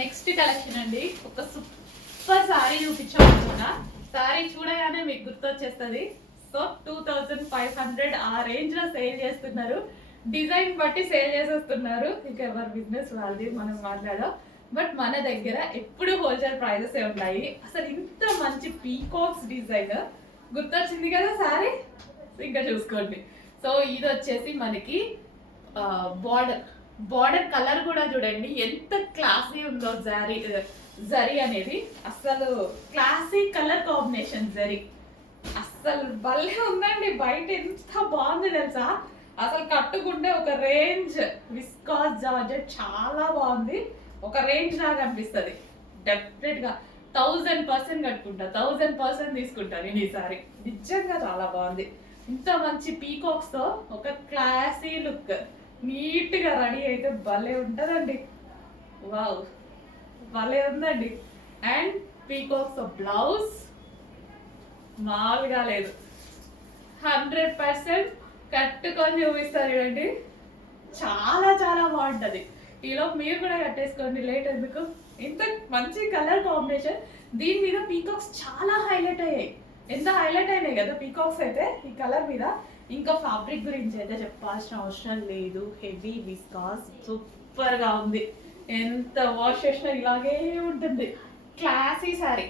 Next collection అండి. ఒక super sorry చూపించాలనుకున్నా. Sorry చూడగానే మీకు గుర్తొచ్చేస్తుంది. సో 2500 ఆ రేంజ్ లో సేల్ చేస్తున్నారు. డిజైన్ బట్టి సేల్ చేసేస్తున్నారు. ఇంకా ఎవరి బిజినెస్ వాళ్ళది, మనం మాట్లాడాం. బట్ మన దగ్గర ఎప్పుడు హోల్సేల్ ప్రైజెస్ ఉంటాయి. అసలు ఇంత మంచి పీకాక్స్ డిజైన్ గుర్తొచ్చింది కదా సారీ, ఇంకా చూసుకోండి. సో ఇది వచ్చేసి మనకి బార్డర్ కలర్ కూడా చూడండి ఎంత క్లాసీ ఉందో. జరీ అనేది అసలు క్లాసీ కలర్ కాంబినేషన్. జరీ అసలు భలే ఉందండి. బయట ఎంత బాగుంది తెలుసా. అసలు కట్టుకుంటే ఒక రేంజ్ విస్కాస్ జార్జెట్ చాలా బాగుంది. ఒక రేంజ్ లాగా అనిపిస్తుంది. డెఫినెట్ గా 1000% కట్టుకుంటా, 1000% తీసుకుంటా నేను ఈసారి. నిజంగా చాలా బాగుంది. ఇంత మంచి పీకాక్స్ తో ఒక క్లాసీ లుక్, నీట్ గా రెడీ అయితే భలే ఉంటదండి. వావ్, భలే ఉందండి. అండ్ పీకాక్స్ బ్లౌజ్ మామూలుగా లేదు. 100% కట్టుకొని చూపిస్తారు చూడండి. చాలా చాలా బాగుంటది. ఈలో మీరు కూడా కట్టేసుకోండి, లేట్ ఎందుకు. ఇంత మంచి కలర్ కాంబినేషన్. దీని మీద పీకాక్స్ చాలా హైలైట్ అయ్యాయి. ఎంత హైలైట్ అయినాయి కదా పీకాక్స్ అయితే ఈ కలర్ మీద. ఇంకా ఫ్యాబ్రిక్ గురించి అయితే చెప్పాల్సిన అవసరం లేదు. హెవీ విస్కాస్, సూపర్ గా ఉంది. ఎంత వాష్ చేసినా ఇలాగే ఉంటుంది. Classy sorry.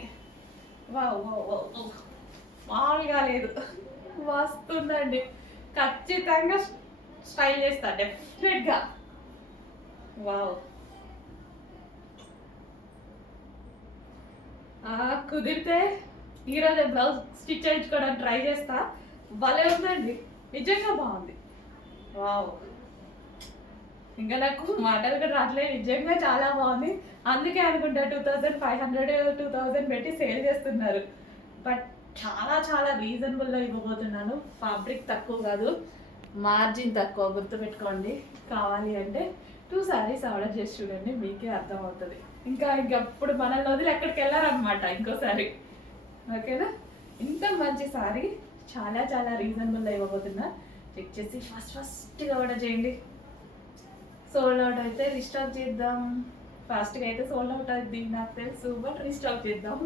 మామూలుగా లేదు, వస్తుందండి. ఖచ్చితంగా స్టైల్ చేస్తా డెఫినెట్ గా. వావ్, కుదిరితే ఈరోజు బ్లౌజ్ స్టిచ్ చేయించుకోవడానికి ట్రై చేస్తా. భలే ఉందండి, నిజంగా బాగుంది. వావ్, ఇంకా నాకు మాటలు కూడా రావట్లేదు. నిజంగా చాలా బాగుంది. అందుకే అనుకుంటా 2500 2000 పెట్టి సేల్ చేస్తున్నారు. బట్ చాలా చాలా రీజనబుల్లో ఇవ్వబోతున్నాను. ఫ్యాబ్రిక్ తక్కువ కాదు, మార్జిన్ తక్కువ. గుర్తుపెట్టుకోండి. కావాలి అంటే 2 సారీస్ ఆర్డర్ చేసి చూడండి, మీకే అర్థమవుతుంది. ఇంకప్పుడు మనల్ని వదిలి ఎక్కడికి వెళ్ళారనమాట ఇంకోసారి. ఓకేనా. ఇంత మంచి సారీ చాలా చాలా రీజనబుల్లో ఇవ్వబోతున్నా. చెక్ చేసి ఫస్ట్గా ఆర్డర్ చేయండి. సోల్డ్ అవుట్ అయితే రీస్టాక్ చేద్దాం. ఫాస్ట్గా అయితే సోల్డ్ అవుట్ అవుతుంది నాకు తెలుసు, బట్ రీస్టాక్ చేద్దాం.